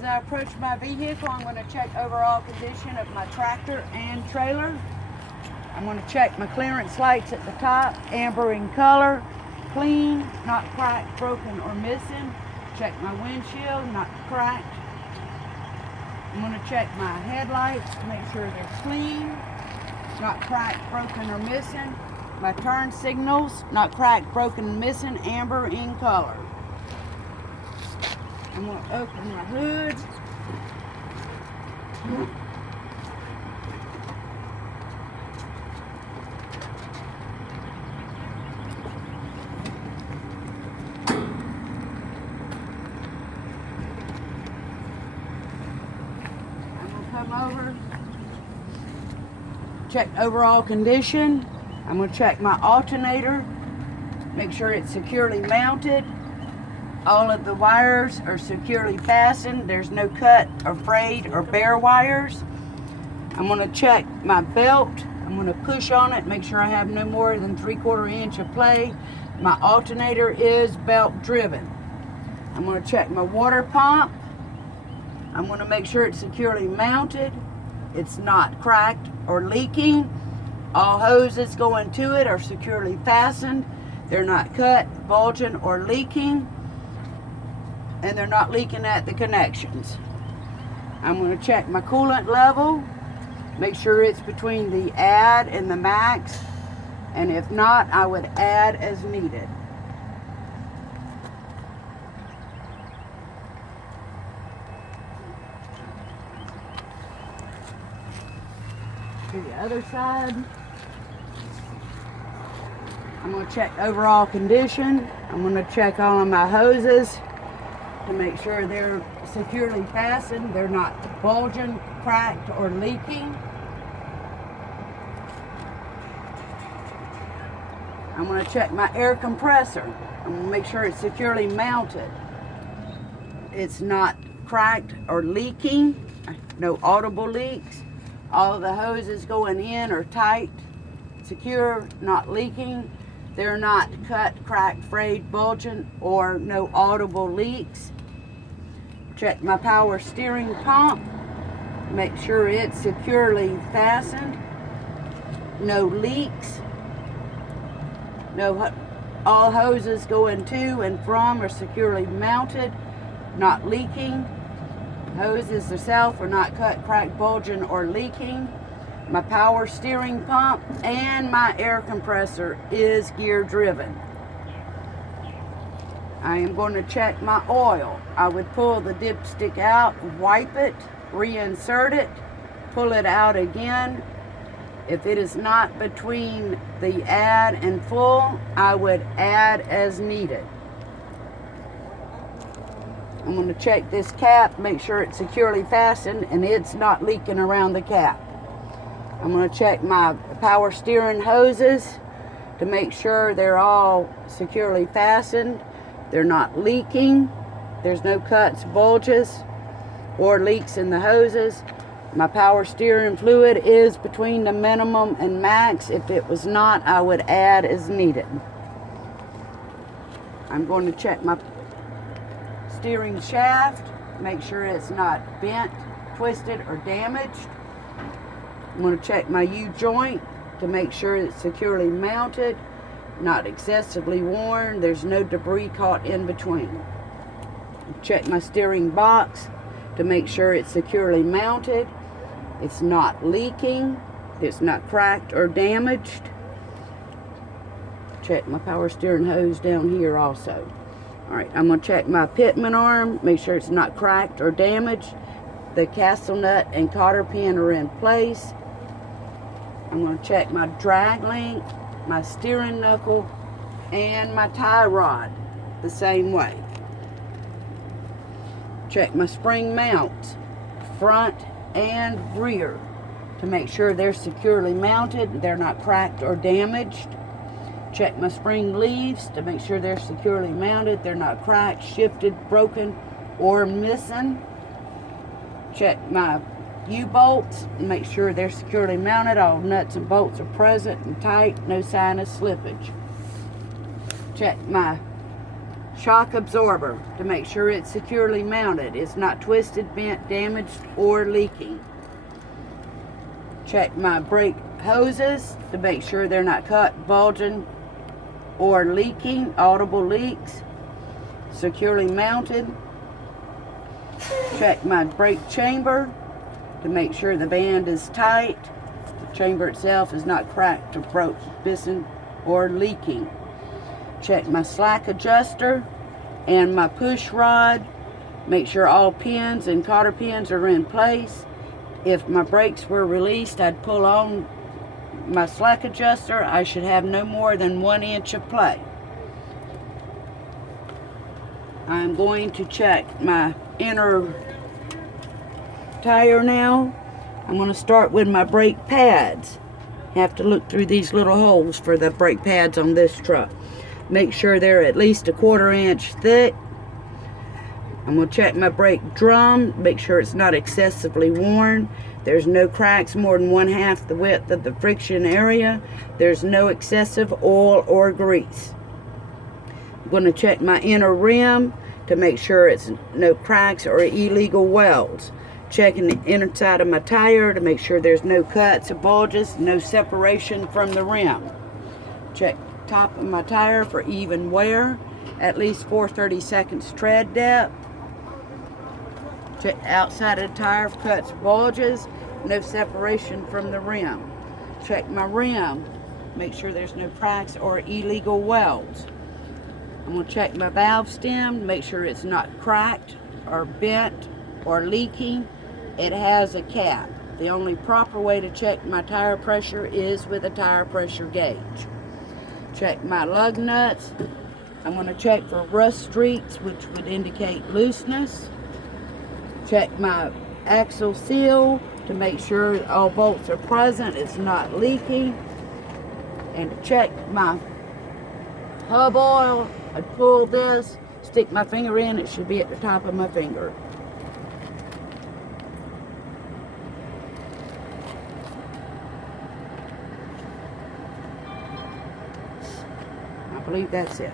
As I approach my vehicle, I'm going to check overall condition of my tractor and trailer. I'm going to check my clearance lights at the top, amber in color, clean, not cracked, broken, or missing. Check my windshield, not cracked. I'm going to check my headlights to make sure they're clean, not cracked, broken, or missing. My turn signals, not cracked, broken, and missing, amber in color. I'm going to open my hood. Come over, check overall condition. I'm going to check my alternator, make sure it's securely mounted. All of the wires are securely fastened. There's no cut or frayed or bare wires. I'm going to check my belt. I'm going to push on it, make sure I have no more than 3/4 inch of play. My alternator is belt driven. I'm going to check my water pump. I'm going to make sure it's securely mounted. It's not cracked or leaking. All hoses going to it are securely fastened. They're not cut, bulging, or leaking. And they're not leaking at the connections. I'm going to check my coolant level. Make sure it's between the add and the max. And if not, I would add as needed. To the other side. I'm going to check overall condition. I'm going to check all of my hoses to make sure they're securely fastened. They're not bulging, cracked, or leaking. I'm going to check my air compressor. I'm going to make sure it's securely mounted. It's not cracked or leaking. No audible leaks. All of the hoses going in are tight, secure, not leaking. They're not cut, cracked, frayed, bulging, or no audible leaks. Check my power steering pump. Make sure it's securely fastened. No leaks. All hoses going to and from are securely mounted, not leaking. Hoses themselves are not cut, cracked, bulging, or leaking. My power steering pump and my air compressor is gear driven. I am going to check my oil. I would pull the dipstick out, wipe it, reinsert it, pull it out again. If it is not between the add and full, I would add as needed. I'm going to check this cap, make sure it's securely fastened and it's not leaking around the cap. I'm going to check my power steering hoses to make sure they're all securely fastened. They're not leaking. There's no cuts, bulges, or leaks in the hoses. My power steering fluid is between the minimum and max. If it was not, I would add as needed. I'm going to check my steering shaft, make sure it's not bent, twisted, or damaged. I'm going to check my U-joint to make sure it's securely mounted, not excessively worn, there's no debris caught in between. Check my steering box to make sure it's securely mounted, it's not leaking, it's not cracked or damaged. Check my power steering hose down here also. Alright, I'm going to check my pitman arm, make sure it's not cracked or damaged. The castle nut and cotter pin are in place. I'm going to check my drag link, my steering knuckle, and my tie rod the same way. Check my spring mounts, front and rear, to make sure they're securely mounted, they're not cracked or damaged. Check my spring leaves to make sure they're securely mounted, they're not cracked, shifted, broken, or missing. Check my U-bolts and make sure they're securely mounted, all nuts and bolts are present and tight, no sign of slippage. Check my shock absorber to make sure it's securely mounted. It's not twisted, bent, damaged, or leaking. Check my brake hoses to make sure they're not cut, bulging, or leaking, audible leaks. Securely mounted. Check my brake chamber to make sure the band is tight. The chamber itself is not cracked or broke, missing, or leaking. Check my slack adjuster and my push rod. Make sure all pins and cotter pins are in place. If my brakes were released, I'd pull on my slack adjuster. I should have no more than 1 inch of play. I'm going to check my inner tire now. I'm going to start with my brake pads. Have to look through these little holes for the brake pads on this truck. Make sure they're at least a 1/4 inch thick. I'm going to check my brake drum, make sure it's not excessively worn. There's no cracks more than 1/2 the width of the friction area. There's no excessive oil or grease. I'm going to check my inner rim to make sure it's no cracks or illegal welds. Checking the inner side of my tire to make sure there's no cuts or bulges, no separation from the rim. Check top of my tire for even wear, at least 4/32 tread depth. Check outside of the tire for cuts, bulges, no separation from the rim. Check my rim, make sure there's no cracks or illegal welds. I'm going to check my valve stem, make sure it's not cracked or bent or leaking. It has a cap. The only proper way to check my tire pressure is with a tire pressure gauge. Check my lug nuts. I'm going to check for rust streaks, which would indicate looseness. Check my axle seal to make sure all bolts are present, it's not leaking. And to check my hub oil, I pull this, stick my finger in, it should be at the top of my finger. I believe that's it.